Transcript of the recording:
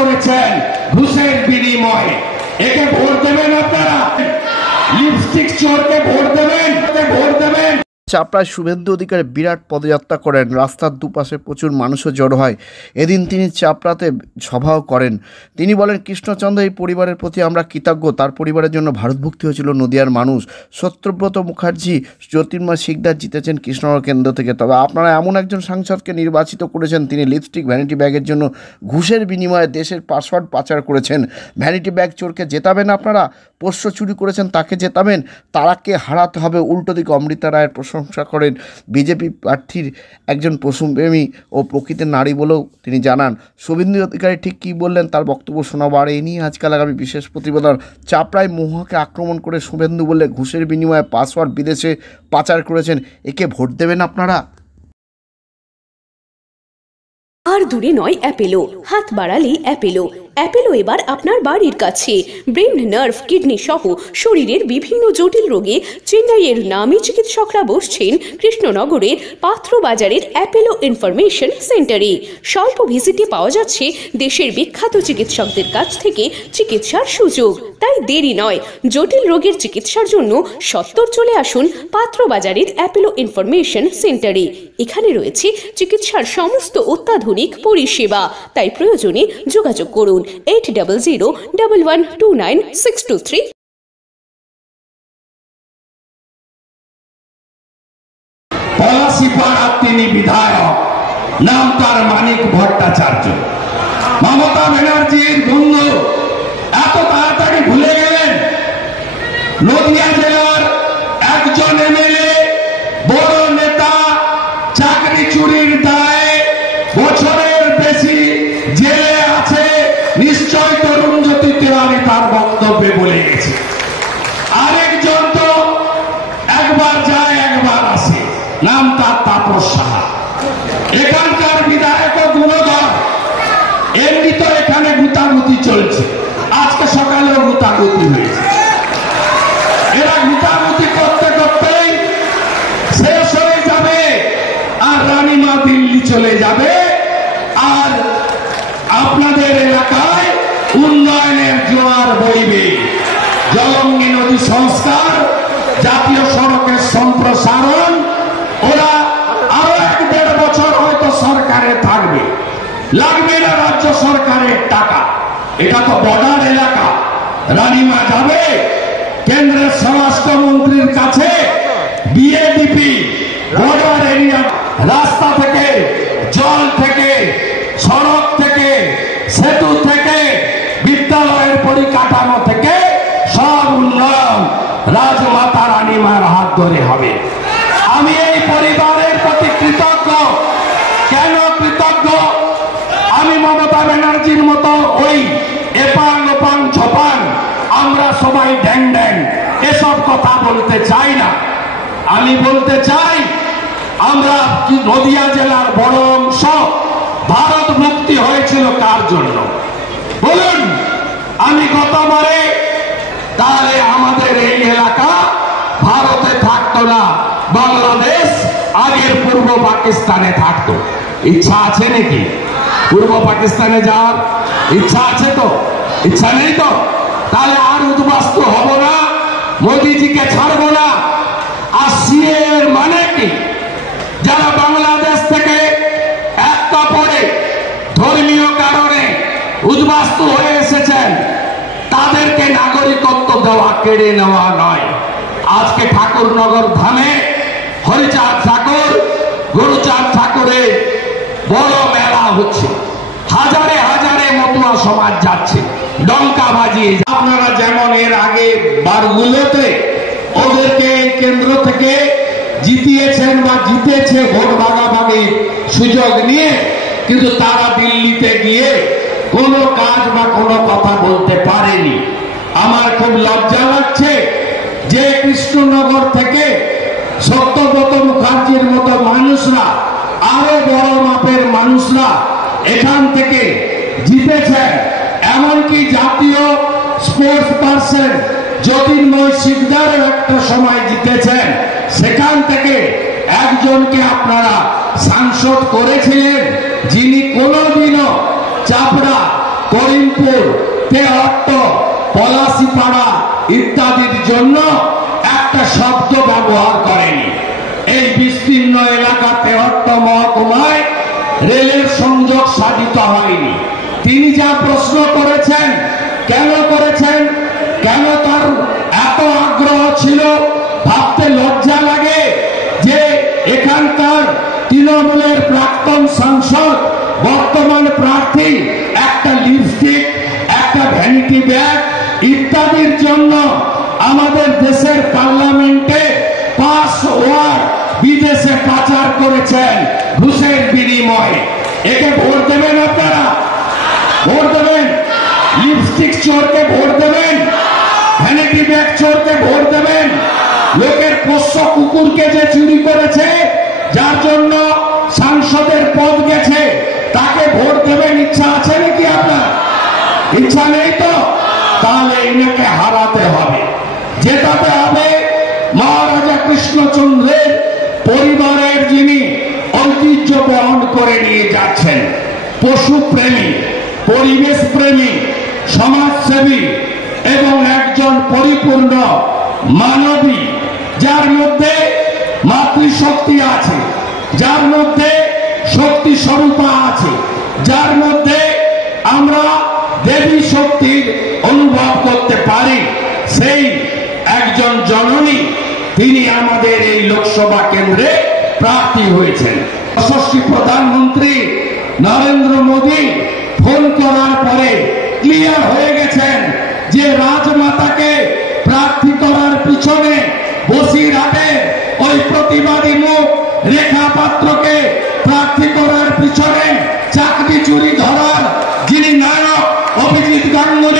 করেছেন ঘুষের বিনিময়ে। একে ভোট দেবেন আপনারা? লিপস্টিক চোরকে ভোট দেবেন? ভোট দেবেন? চাপড়ায় শুভেন্দু অধিকারী বিরাট পদযাত্রা করেন, রাস্তার দুপাশে প্রচুর মানুষও জড়ো হয়। এদিন তিনি চাপড়াতে সভাও করেন। তিনি বলেন, কৃষ্ণচন্দ্র এই পরিবারের প্রতি আমরা কৃতজ্ঞ, তার পরিবারের জন্য ভারতভুক্তি হয়েছিল নদিয়ার মানুষ। সত্যব্রত মুখার্জি, জ্যোতির্ময় শিকদার জিতেছেন কৃষ্ণনগর কেন্দ্র থেকে। তবে আপনারা এমন একজন সাংসদকে নির্বাচিত করেছেন, তিনি লিপস্টিক ভ্যানিটি ব্যাগের জন্য ঘুষের বিনিময়ে দেশের পাসওয়ার্ড পাচার করেছেন। ভ্যানিটি ব্যাগ চোরকে জেতাবেন আপনারা? পোষ্য চুরি করেছেন তাকে জেতাবেন? তারাকে হারাতে হবে। উল্টো দিকে অমৃতা রায়ের প্রশংসা করেন বিজেপি প্রার্থীর একজন পশুপ্রেমী ও প্রকৃতির নারী বলেও তিনি জানান। শুভেন্দু অধিকারী ঠিক কী বললেন তার বক্তব্য শোনাবো। আর এই নিয়ে আজকাল আগামী বিশেষ প্রতিবেদন। চাপড়ায় মহুয়াকে আক্রমণ করে শুভেন্দু বললে ঘুষের বিনিময়ে পাসওয়ার্ড বিদেশে পাচার করেছেন, একে ভোট দেবেন আপনারা? আর দূরে নয় অ্যাপেলো, হাত বাড়ালেই অ্যাপেলো। অ্যাপেলো এবার আপনার বাড়ির কাছে। ব্রেন, নার্ভ, কিডনি সহ শরীরের বিভিন্ন জটিল রোগে চেন্নাইয়ের নামী চিকিৎসকরা বসছেন কৃষ্ণনগরের পাত্র বাজারের অ্যাপেলো ইনফরমেশন সেন্টারে। স্বল্প ভিজিটে পাওয়া যাচ্ছে দেশের বিখ্যাত চিকিৎসকদের কাছ থেকে চিকিৎসার সুযোগ। তাই দেরি নয়, জটিল রোগের চিকিৎসার জন্য সত্বর চলে আসুন পাত্র বাজারের অ্যাপেলো ইনফরমেশন সেন্টারে। এখানে রয়েছে চিকিৎসার সমস্ত অত্যাধুনিক পরিষেবা। তাই প্রয়োজনে যোগাযোগ করুন 8001129623। পলাশীপাড়ার তিনি বিধায়ক, নাম তার মানিক ভট্টাচার্য। মমতা ব্যানার্জির বন্ধু এত তাড়াতাড়ি ভুলে গেলেন? নদিয়া জেলার একজন এমএলএ, বড় নেতা, চাকরি চুরির দায়ে বছরের বেশি জেলে আছে। নিশ্চয় তরুণ জ্যোতি তেওয়ারি তার বক্তব্যে বলে গেছে। আরেকজন তো একবার যায় একবার আসে, নাম তার তাপস সাহা। এখানকার বিধায়ক গুণধর। এমনি তো এখানে গুতাগুতি চলছে, আজকে সকালেও গুতাগুতি হয়েছে। এরা গুতাগুতি করতে করতেই শেষ হয়ে যাবে, আর রানীমা দিল্লি চলে যাবে। আর আপনাদের এলাকায় উন্নয়নের জোয়ার বইবে। জলঙ্গি নদী সংস্কার, জাতীয় সড়কের সম্প্রসারণ, ওরা আরো 1-1.5 বছর হয়তো সরকারে থাকবে। লাগবে না রাজ্য সরকারের টাকা। এটা তো বর্ডার এলাকা। রানীমা যাবে কেন্দ্রের স্বরাষ্ট্রমন্ত্রীর কাছে বিএডিপি বর্ডার এরিয়া, রাস্তা থেকে, জল থেকে, সড়ক থেকে, সেতু থেকে, বিদ্যালয়ের পরিকাঠামো থেকে সব উন্নয়ন রাজমাতা রানীমার হাত ধরে হবে। আমি এই পরিবারের প্রতি কৃতজ্ঞ। কেন কৃতজ্ঞ? আমি মমতা ব্যানার্জির মতো ওই এপাং ওপাং ঝপাং আমরা সবাই ড্যাং ড্যাং এসব কথা বলতে চাই না। আমি বলতে চাই, আমরা নদিয়া জেলার বড় অংশ ভারত মুক্তি হয়েছিল কার জন্য বলুন? আমি গতবারে, তাহলে আমাদের এই এলাকা ভারতে থাকতো না, বাংলাদেশ আগের পূর্ব পাকিস্তানে থাকতো। ইচ্ছা আছে নাকি পূর্ব পাকিস্তানে যাওয়ার? ইচ্ছা আছে তো? ইচ্ছা নেই তো? তাহলে আর উদ্বাস্তু হব না, মোদিজিকে ছাড়বো না। আর সিএ এর মানে কি? যারা বাংলাদেশ থেকে একটা পরে ধর্মীয় কারণে উদ্বাস্তু হয়ে এসেছেন, তাদেরকে নাগরিকত্ব দেওয়া, কেড়ে নেওয়া নয়। আজকে ঠাকুরনগর ধামে হরিচাঁদ ঠাকুর, গুরুচাঁদ ঠাকুরের বড় মেলা হচ্ছে। হাজারে হাজারে মতুয়া সমাজ যাচ্ছে ডঙ্কা বাজিয়ে। আপনারা যেমন এর আগে বারগুলোতে ওদেরকে কেন্দ্র থেকে জিতিয়েছেন বা জিতেছে ভোট ভাগাভাগি সুযোগ নিয়ে, কিন্তু তারা দিল্লিতে গিয়ে কোনো কাজ বা কোনো কথা বলতে পারেনি। আমার খুব লজ্জা লাগছে যে কৃষ্ণনগর থেকে সত্যব্রত মুখার্জির মতো মানুষরা, আরো বড় মাপের মানুষরা এখান থেকে জিতেছেন। এমনকি জাতীয় স্পোর্টস পার্সন জ্যোতির্ময় শিকদার একটা সময় জিতেছেন। সেখান থেকে একজনকে আপনারা সাংসদ করেছিলেন, যিনি কোনোদিনও চাপড়া করিমপুর, তেহট্ট, পলাশিপাড়া ইত্যাদির জন্য একটা শব্দ ব্যবহার করেনি। এই বিস্তীর্ণ এলাকা তেহট্ট মহকুমায় রেলের সংযোগ সাধিত হয়নি। তিনি যা প্রশ্ন করেছেন, কেন করেছেন, কেন তার এত আগ্রহ ছিল, ভাবতে লজ্জা লাগে যে এখানকার তৃণমূলের প্রাক্তন সাংসদ বর্তমান প্রার্থী একটা লিপস্টিক, একটা ভ্যানিটি ব্যাগ ইত্যাদির জন্য আমাদের দেশের পার্লামেন্টে পাস ওয়ার্ড বিদেশে পাচার করেছেন ঘুষের বিনিময়ে। একে ভোট দেবেন আপনারা? ভোট দেবেন? লিপস্টিক চোরকে ভোট দেবেন? ভ্যানিটি ব্যাগ চোরকে ভোট দেবেন? লোকের পোষ্য কুকুরকে যে চুরি করেছে, যার জন্য সাংসদের পদ গেছে, তাকে ভোট দেবেন? ইচ্ছা আছে নাকি আপনার? ইচ্ছা নেই তো? তাহলে এনাকে হারাতে হবে, জেতাতে হবে। মহারাজা কৃষ্ণচন্দ্রের পরিবারের যিনি ঐতিহ্য বহন করে নিয়ে যাচ্ছেন, পশু প্রেমী, পরিবেশ প্রেমী, সমাজসেবী এবং একজন পরিপূর্ণ মানবী, যার মধ্যে মাতৃশক্তি আছে, যার মধ্যে শক্তি স্বরূপা আছে, যার মধ্যে আমরা দেবী শক্তির অনুভব করতে পারি, সেই একজন জননী তিনি আমাদের এই লোকসভা কেন্দ্রে প্রার্থী হয়েছেন। যশস্বী প্রধানমন্ত্রী নরেন্দ্র মোদী ফোন করার পরে ক্লিয়ার হয়ে গেছেন যে রাজমাতাকে প্রার্থী করার পিছনে বসিরহাটে ওই প্রতিবাদী মুখ রেখা পাত্রকে প্রার্থী করার পিছনে চাকরি চুরি ধরার যিনি নায়ক অভিজিৎ গাঙ্গুলি